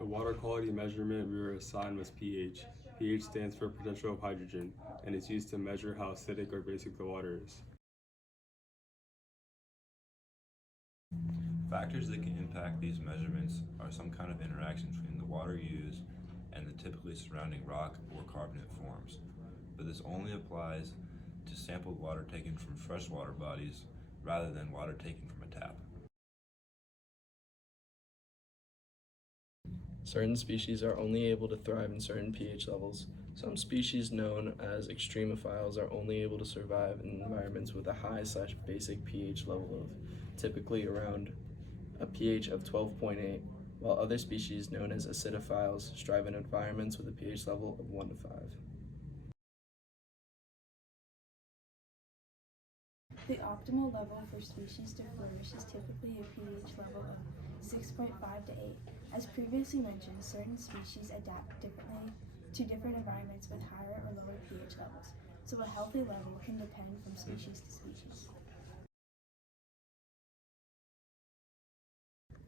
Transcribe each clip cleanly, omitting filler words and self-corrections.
The water quality measurement we were assigned was pH. pH stands for potential of hydrogen and is used to measure how acidic or basic the water is. Factors that can impact these measurements are some kind of interaction between the water used and the typically surrounding rock or carbonate forms, but this only applies to sampled water taken from freshwater bodies rather than water taken from a tap. Certain species are only able to thrive in certain pH levels. Some species known as extremophiles are only able to survive in environments with a high/basic pH level of typically around a pH of 12.8, while other species known as acidophiles strive in environments with a pH level of 1 to 5. The optimal level for species to flourish is typically a pH level of 6.5 to 8. As previously mentioned, certain species adapt differently to different environments with higher or lower pH levels, so a healthy level can depend from species to species.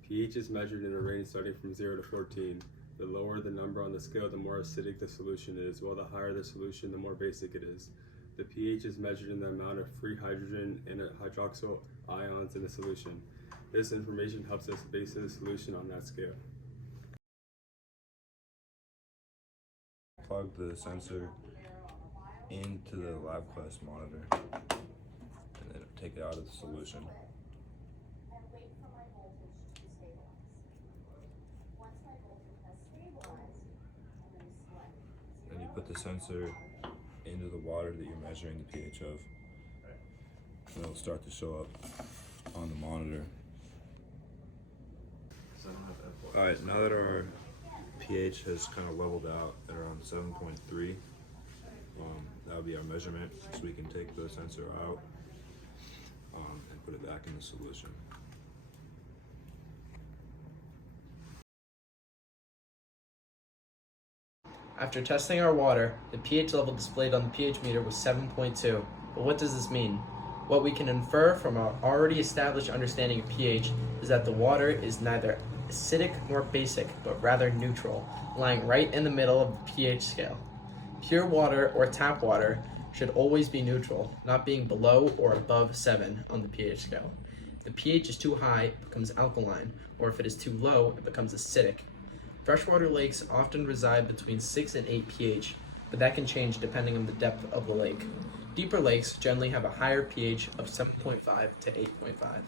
pH is measured in a range starting from 0 to 14. The lower the number on the scale, the more acidic the solution is, while the higher the solution, the more basic it is. The pH is measured in the amount of free hydrogen and hydroxyl ions in the solution. This information helps us base the solution on that scale. Plug the sensor into the LabQuest monitor and then take it out of the solution. Then you put the sensor into the water that you're measuring the pH of, and it'll start to show up on the monitor. Alright, now that our pH has kind of leveled out at around 7.3, that would be our measurement, so we can take the sensor out and put it back in the solution. After testing our water, the pH level displayed on the pH meter was 7.2. But what does this mean? What we can infer from our already established understanding of pH is that the water is neither acidic nor basic, but rather neutral, lying right in the middle of the pH scale. Pure water or tap water should always be neutral, not being below or above 7 on the pH scale. If the pH is too high, it becomes alkaline, or if it is too low, it becomes acidic. Freshwater lakes often reside between 6 and 8 pH, but that can change depending on the depth of the lake. Deeper lakes generally have a higher pH of 7.5 to 8.5.